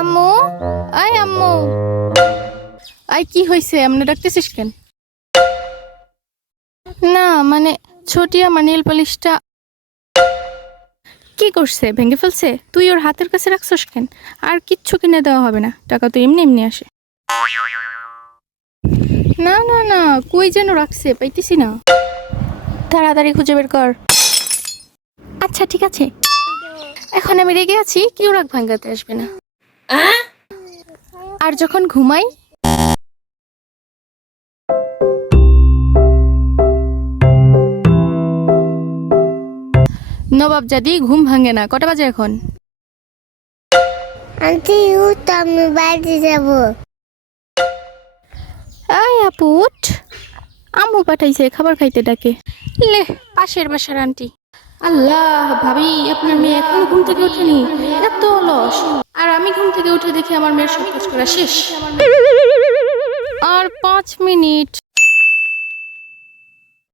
আম্মু? আয় আম্মু। আই কি হয়েছে আপনি ডাকতেছিস কেন? না মানে ছোটি আমার নীল পলিশটা কি করছে? ভেঙে ফেলছে? তুই ওর হাতের কাছে রাখছস কেন? আর কিচ্ছু কিনে দেওয়া হবে না। টাকা তো এমনি এমনি আসে। না না না কই যেন রাখছে? পাইতেছি না। তাড়াতাড়ি খুঁজে বের কর। আচ্ছা ঠিক আছে। এখন আমি রেগে আছি কেউ রাগ ভাঙ্গাতে আসবে না। আর যখন ঘুমাই নবাব জাদি ঘুম ভাঙে না। কটা বাজে এখন? আন্টি উঠ আমি বাড়ি যাব। আয় আপুট আম্মু পাঠাইছে খাবার খাইতে ডাকে। লে পাশের বাসার আন্টি। আল্লাহ, ভাবি, আপনার মেয়ে এখনও ঘুম থেকে ওঠেনি। এত অলস। আর আমি ঘুম থেকে উঠে দেখি আমার মেয়ের সব কাজ করা শেষ। আর পাঁচ মিনিট